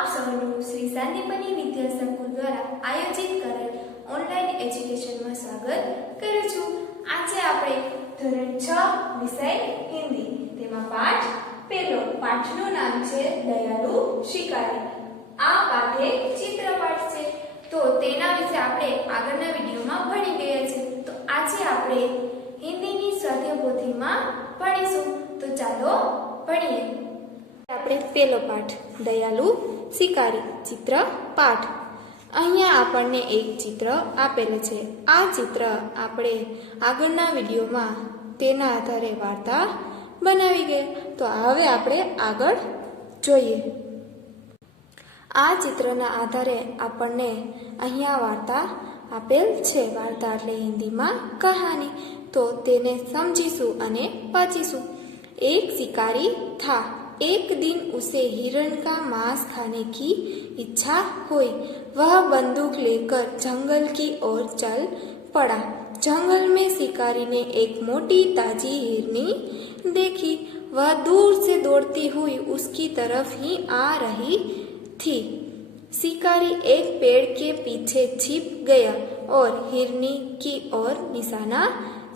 આપ સૌનું શ્રી શાંતિપની વિદ્યા સંકુલ દ્વારા આયોજિત કરેલ ઓનલાઈન એજ્યુકેશનમાં સ્વાગત કરું છું। આજે આપણે ધોરણ 6 વિષય હિન્દી તેમાં પાઠ પહેલો પાઠનું નામ છે દયાળુ શિકારી। આ પાઠ એક ચિત્રપાઠ છે, તો તેના વિશે આપણે આગળના વિડિયોમાં ભણી ગયા છે। તો આજે આપણે હિન્દીની સ્વાધ્યાય પોથીમાં ભણીશું। તો ચાલો ભણીએ। આપણે પહેલો પાઠ દયાળુ શિકારી ચિત્ર પાઠ। અહીંયા આપણને એક ચિત્ર આપેલું છે। આ ચિત્ર આપણે આગળના વિડીયોમાં તેના આધારે વાર્તા બનાવી ગયા। તો હવે આપણે આગળ જોઈએ। આ ચિત્રના આધારે આપણને અહીંયા વાર્તા આપેલ છે। વાર્તા એટલે હિન્દીમાં કહાની। તો તેને સમજીશું અને વાંચીશું। एक शिकारी था। एक दिन उसे हिरण का मांस खाने की इच्छा हुई। वह बंदूक लेकर जंगल की ओर चल पड़ा। जंगल में शिकारी ने एक मोटी ताजी हिरनी देखी। वह दूर से दौड़ती हुई उसकी तरफ ही आ रही थी। शिकारी एक पेड़ के पीछे छिप गया और हिरनी की ओर निशाना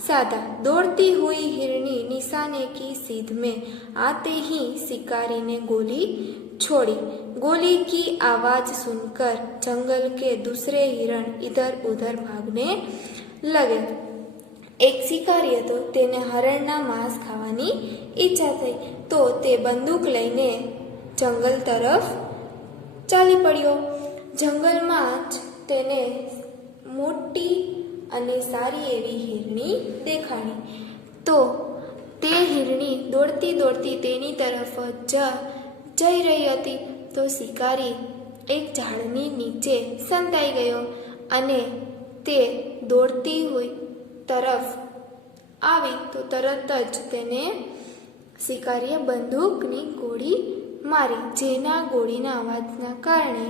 साधा। दौड़ती हुई हिरनी निशाने की सीध में आते ही शिकारी ने गोली छोड़ी। गोली की आवाज सुनकर जंगल के दूसरे हिरण इधर उधर भागने लगे। एक शिकारी હતો તેને હરણના માંસ ખાવાની ઈચ્છા થઈ, તો તે બંદૂક લઈને જંગલ તરફ ચાલી પડ્યો। જંગલમાં જ તેને મોટી અને સારી એવી હિરણી દેખાણી। તો તે હિરણી દોડતી દોડતી તેની તરફ જઈ રહી હતી। તો શિકારી એક ઝાડની નીચે સંતાઈ ગયો અને તે દોડતી હોય તરફ આવી। તો તરત જ તેને શિકારીએ બંદૂકની ગોળી મારી, જેના ગોળીના અવાજના કારણે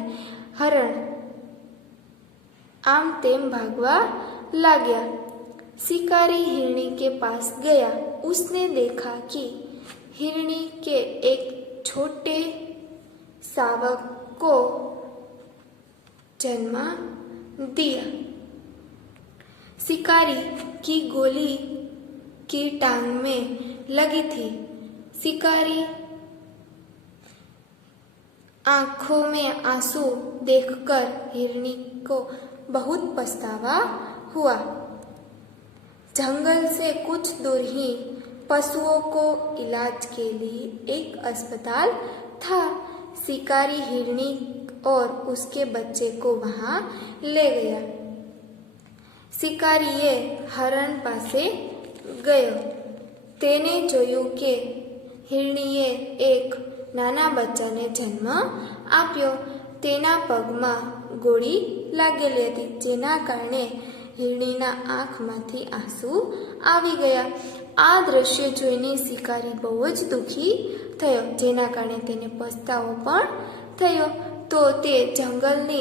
હરણ आम तेम भागवा लाग्या। शिकारी हिरनी के पास गया। उसने देखा कि हिरनी के एक छोटे शावक को जन्म दिया। शिकारी की गोली की टांग में लगी थी। शिकारी आंखों में आंसू देखकर हिरनी को बहुत पछतावा हुआ। जंगल से कुछ दूर ही पशुओं को इलाज के लिए एक अस्पताल था। शिकारी हिरनी और उसके बच्चे को वहां ले गया। शिकारीए हरण पासे गयो। तेने जोયું કે हिरણીએ एक નાના બચ્ચાને જન્મ આપ્યો। તેના પગમાં ગોળી લાગેલી હતી, જેના કારણે હિરણીના આંખમાંથી આંસુ આવી ગયા। આ દ્રશ્ય જોઈને શિકારી બહુ જ દુઃખી થયો, જેના કારણે તેને પસ્તાવો પણ થયો। તો તે જંગલની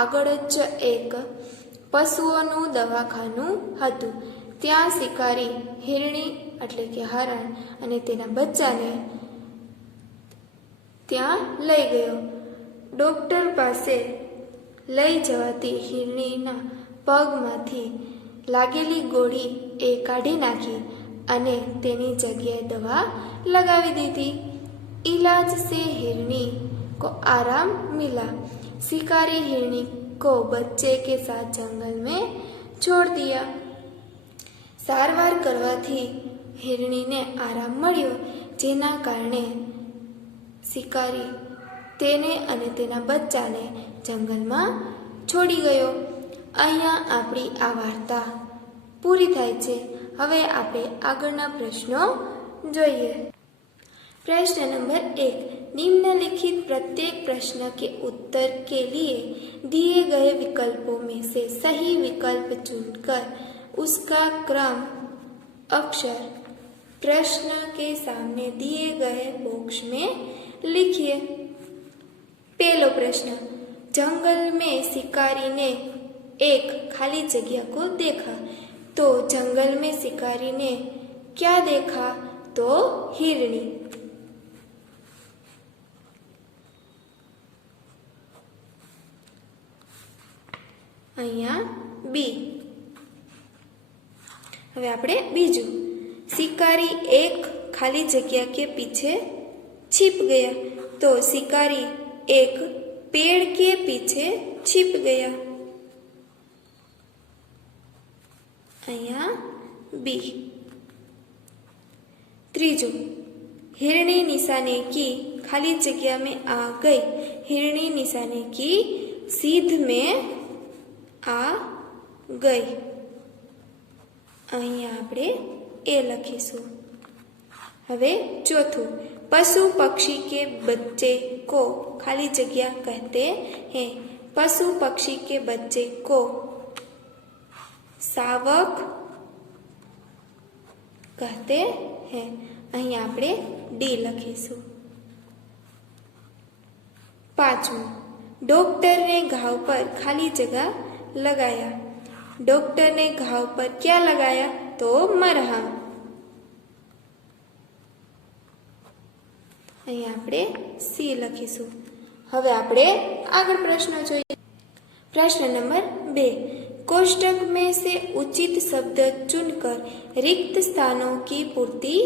આગળ જ એક પશુઓનું દવાખાનું હતું। ત્યાં શિકારી હિરણી એટલે કે હરણ અને તેના બચ્ચાને ત્યાં લઈ ગયો। ડોક્ટર પાસે લઈ જવાથી હિરણીના પગમાંથી લાગેલી ગોળી એ કાઢી નાખી અને તેની જગ્યાએ દવા લગાવી દીધી। इलाज से हिरनी को आराम मिला। शिकारी हिरनी को बच्चे के साथ जंगल में छोड़ दिया। सारवार करवाथी हिरણીને આરામ મળ્યો, જેના કારણે શિકારી તેને અને તેના બચ્ચાને જંગલમાં છોડી ગયો। અહીંયા આપણી આ વાર્તા પૂરી થાય છે। હવે આપણે આગળના પ્રશ્નો જોઈએ। प्रश्न नंबर 1। निम्नलिखित प्रत्येक प्रश्न के उत्तर के लिए दिए गए विकल्पों में से सही विकल्प चुनकर उसका क्रम अक्षर प्रश्न के सामने दिए गए बॉक्स में लिखिए। पहलो प्रश्न। जंगल में शिकारी ने एक खाली जगह को देखा। तो जंगल में शिकारी ने क्या देखा? तो हिरणी। અહીંયા બી। હવે આપણે બીજું, शिकारी एक खाली जगह के पीछे छिप गया। तो शिकारी एक पेड़ के पीछे छिप गया। અહીંયા बी। त्रीजो, हिरणी निशाने की खाली जगह में आ गई। हिरणी निशाने की सीध में आ गई। અહીંયા આપણે ए लखीशु। हवे चौथुं, पशु पक्षी के बच्चे को खाली जगह कहते हैं। पशु पक्षी के बच्चे को शावक कहते हैं। અહીં આપણે डी લખીશું। पांचवुं, डॉक्टर ने घाव पर खाली जगह लगाया। डॉक्टर ने घाव पर क्या लगाया? तो मरहम। અહીં આપણે सी લખીશું। હવે આપણે આગળ પ્રશ્ન જોઈએ। प्रश्न नंबर 2, कोष्टक में से उचित शब्द चुनकर रिक्त स्थानों की पूर्ति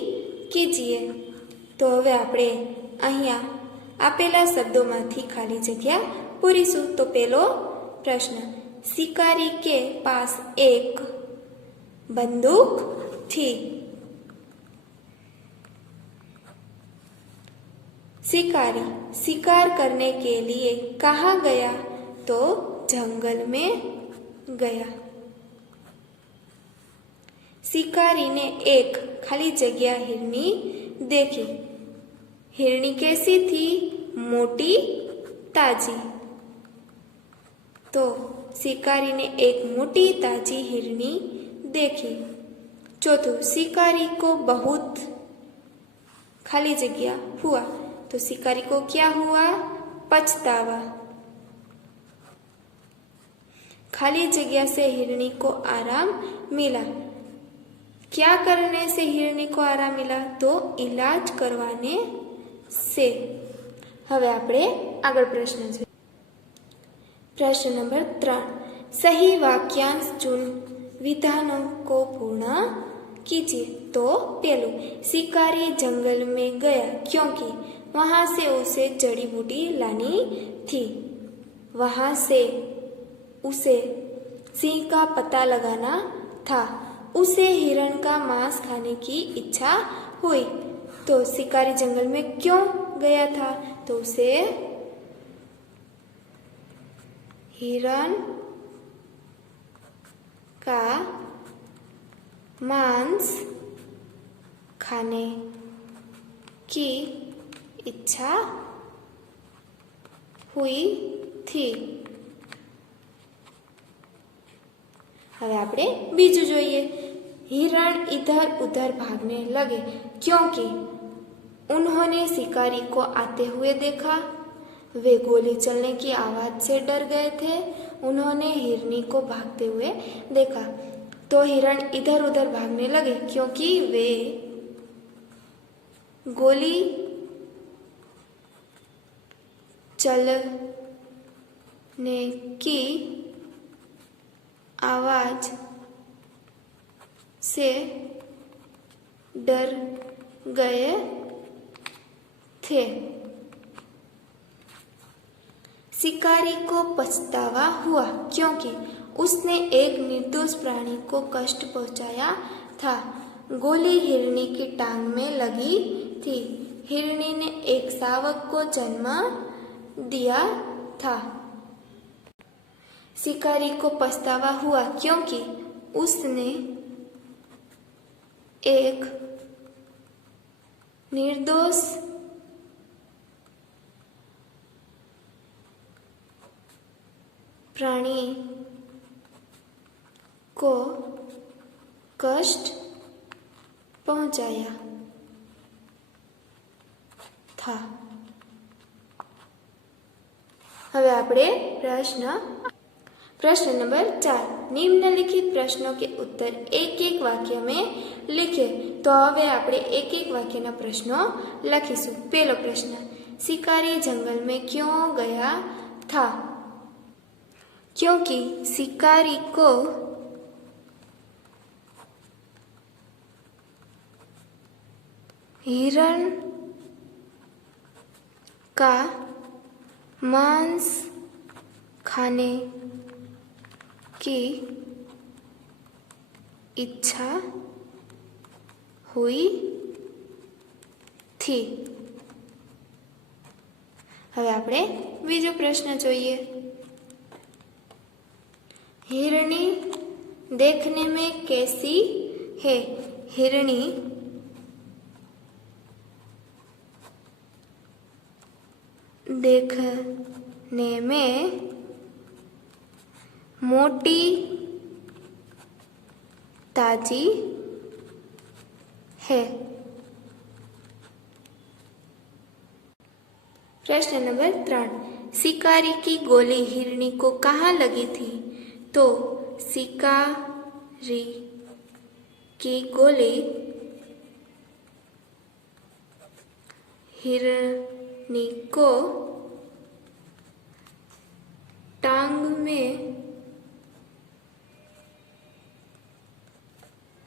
कीजिए। तो હવે આપણે અહીંયા આપેલા શબ્દોમાંથી ખાલી જગ્યા પૂરીશું। તો પહેલો પ્રશ્ન, शिकारी के पास एक बंदूक थी। शिकारी शिकार करने के लिए कहाँ गया? तो जंगल में गया। शिकारी ने एक खाली जगह हिरनी देखी। हिरनी कैसी थी? मोटी, ताजी। तो शिकारी ने एक मोटी ताजी हिरनी देखी। चौथुं, शिकारी को बहुत खाली जगह हुआ। तो शिकारी को क्या हुआ? पछतावा। खाली जगह से हिरनी को आराम मिला। क्या करने से हिरनी को आराम मिला? तो इलाज करवाने से। હવે આપણે આગળ પ્રશ્ન જોઈએ। प्रश्न नंबर 3, सही वाक्यांश चुन विधानों को पूर्ण कीजिए। तो पहलू, शिकारी जंगल में गया क्योंकि वहां से उसे जड़ी बूटी लानी थी। वहां से उसे सिंह का पता लगाना था। उसे हिरण का मांस खाने की इच्छा हुई। तो शिकारी जंगल में क्यों गया था? तो उसे हिरण का मांस खाने की इच्छा हुई थी। હવે આપણે બીજું જોઈએ। हिरण इधर उधर भागने लगे क्योंकि उन्होंने शिकारी को आते हुए देखा। वे गोली चलने की आवाज से डर गए थे। उन्होंने हिरनी को भागते हुए देखा। तो हिरण इधर उधर भागने लगे क्योंकि वे गोली चलने की आवाज से डर गए थे। शिकारी को पछतावा हुआ क्योंकि उसने एक निर्दोष प्राणी को कष्ट पहुंचाया था। गोली हिरनी की टांग में लगी थी। हिरनी ने एक शावक को जन्म दिया था। शिकारी को पछतावा हुआ क्योंकि उसने एक निर्दोष प्राणी को कष्ट पहुंचाया था। હવે આપણે प्रश्न नंबर 4, निम्नलिखित प्रश्नों के उत्तर एक एक वाक्य में लिखिए। तो હવે આપણે एक एक वाक्य ना प्रश्नों लखीशुं। पहलो प्रश्न, शिकारी जंगल में क्यों गया था? क्योंकि शिकारी को हिरण का मांस खाने की इच्छा हुई थी। હવે આપણે બીજો પ્રશ્ન જોઈએ। हिरनी देखने में कैसी है? हिरनी देखने में मोटी ताजी है। प्रश्न नंबर 3, शिकारी की गोली हिरनी को कहाँ लगी थी? तो शिकारी की गोली हिरनी को टांग में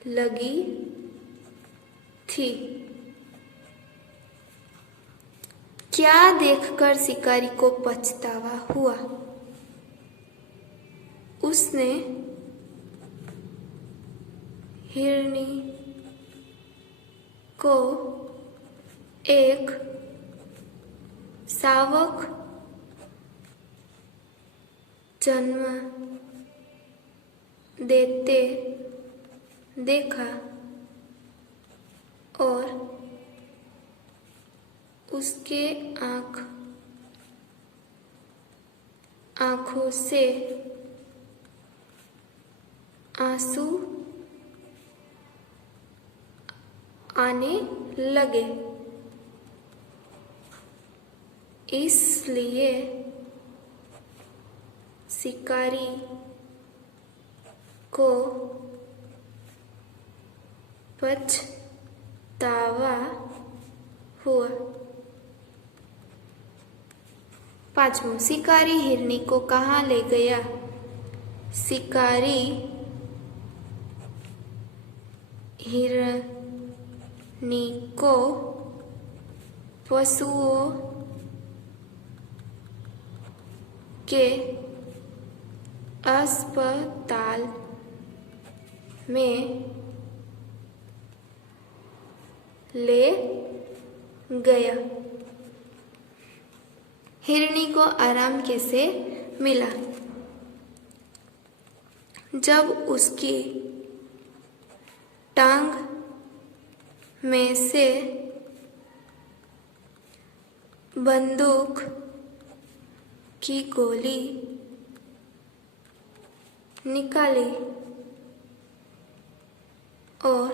लगी थी। क्या देखकर शिकारी को पछतावा हुआ? उसने हिरनी को एक शावक जन्म देते देखा और उसके आंखों से आंसू आने लगे। इसलिए शिकारी को पछतावा हुआ। 5, शिकारी हिरनी को कहाँ ले गया? शिकारी हिरनी को पशुओं के अस्पताल में ले गया। हिरनी को आराम कैसे मिला? जब उसकी टांग में से बंदूक की गोली निकाली और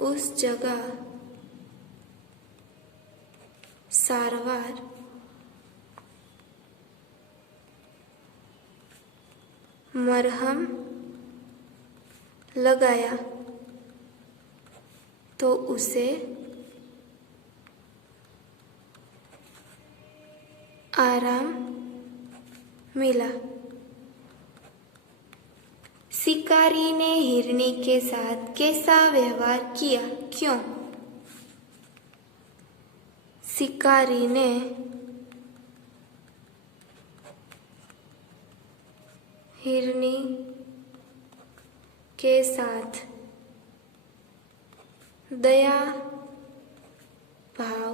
उस जगह सारवार मरहम लगाया तो उसे आराम मिला। शिकारी ने हिरनी के साथ कैसा व्यवहार किया? क्यों? शिकारी ने हिरनी के साथ दया भाव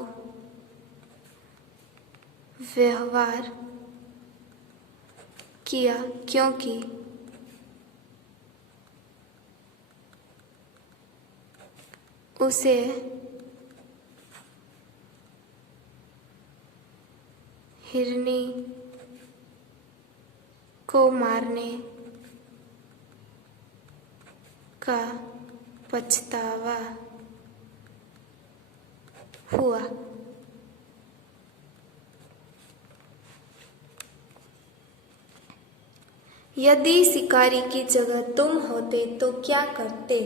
व्यवहार किया क्योंकि उसे हिरनी को मारने का पछतावा हुआ। यदि शिकारी की जगह तुम होते तो क्या करते?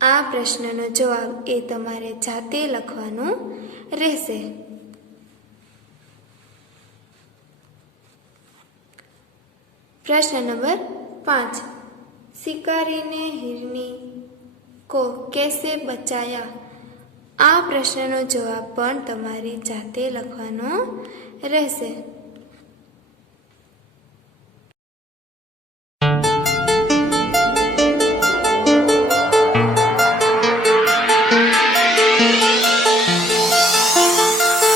आ प्रश्नનો જવાબ એ તમારે જાતે લખવાનો રહેશે। प्रश्न नंबर 5, शिकारी ने हिरनी को कैसे बचाया? आ प्रश्नનો જવાબ પણ તમારી જાતે લખવાનો રહેશે।